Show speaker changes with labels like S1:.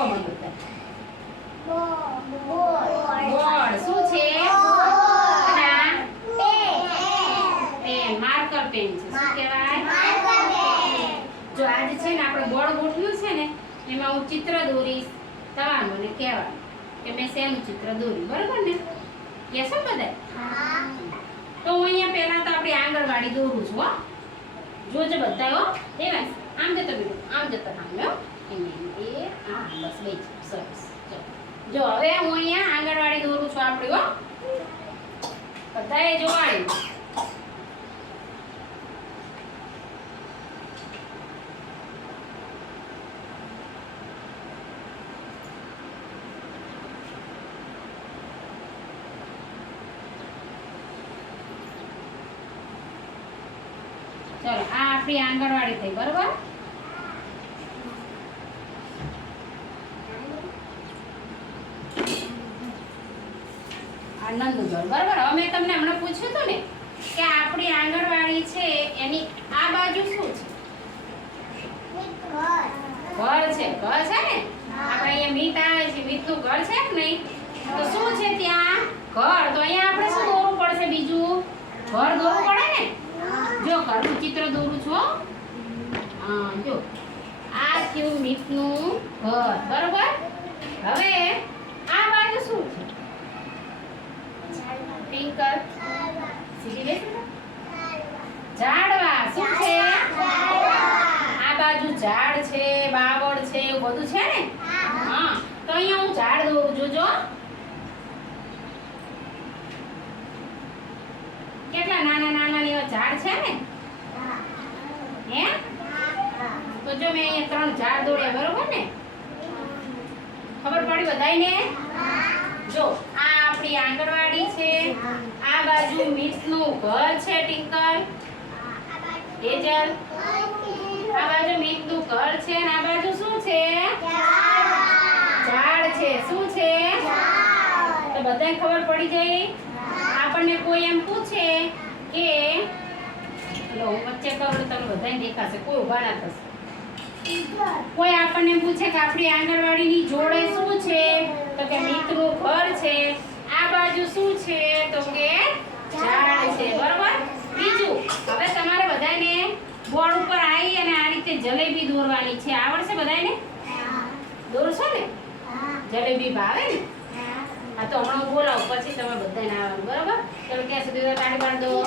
S1: કહો મને
S2: બોલ
S1: બોર્ડ શું છે?
S2: પેન
S1: માર્કર પેન છે. શું કહેવાય? જો આજે છે ને આપણે બોર્ડ ગોઠવ્યું છે ને એમાં હું ચિત્ર દોરીશ તમારું મને કહેવાનું કે મેં શેનું ચિત્ર દોર્યું. બરોબર ને? યસ
S2: બધા
S1: તો હું અહીંયા પહેલા તો આપણી આંગણવાડી દોરું છું હો. જોજો બધા હો. એ આમ જતો બીજું આમ જતો આમ આ બસ બે સરસ જો, હવે હું અહીંયા આંગણવાડી દોરું છું આપણી, હો. બધાએ જોવાયું ચલો, આ આપણી આંગણવાડી થઈ, બરોબર? આનંદગઢ બરોબર? હવે તમને હમણાં પૂછ્યું હતું ને કે આપણી આંગણવાડી છે, એની આ બાજુ શું છે? ઘર છે. ઘર છે ને? આપણે અહીંયા મીત આવે છે. મીતનું ઘર છે કે તો શું છે ત્યાં? ઘર. તો અહીંયા આપણે શું દોરવું પડશે બીજું? ઘર દોરવું પડે ને? જો, ઘરનું ચિત્ર દોરું છું. હા, જો. આ થયું મીતનું ઘર. બરોબર? હવે આ બાજુ શું છે ટિંકર સીધી બેસ બેટા. ઝાડવા શું છે આ બાજુ ઝાડ છે બાવળ છે એવું બધું છે ને? હા. તો અહીંયા હું ઝાડ દોરું જોજો કેટલા નાના નાના એવા ઝાડ છે ને? હે? તો જો મેં અહીંયા ત્રણ ઝાડ દોડ્યા બરોબર ને? ખબર પડી બધાયને? જો આ આપણી આંગણવાડી છે. આ બાજુ મિસનું ઘર છે ટિંકલ. હેજલ આ બાજુ છે અને આ બાજુ શું છે? ઝાડ છે. શું છે? તો બધાને ખબર પડી જાય આપણને કોઈ એમ પૂછે કે લો હું વચ્ચે કરું તમને બધાને દેખાશે. કોઈ ઊભા ના થશે. કોઈ આપણને પૂછે કે આપણી આંગણવાડીની જોડે શું છે? તો કે મિત્રો ઘર છે. આ બાજુ શું છે? તો કે ઝાડ છે. બરોબર બીજું હવે તમારે બધાને બોર્ડ ઉપર આવી રીતે જલેબી દોરવાની છે. આવડશે બધાને દોરશો ને જલેબી ભાવે ને? હા. તો હમણાં બોલાવો પછી તમે બધાને આવવાનું બરાબર? ચલો ક્યાં સુધી તાળી પાડી દો.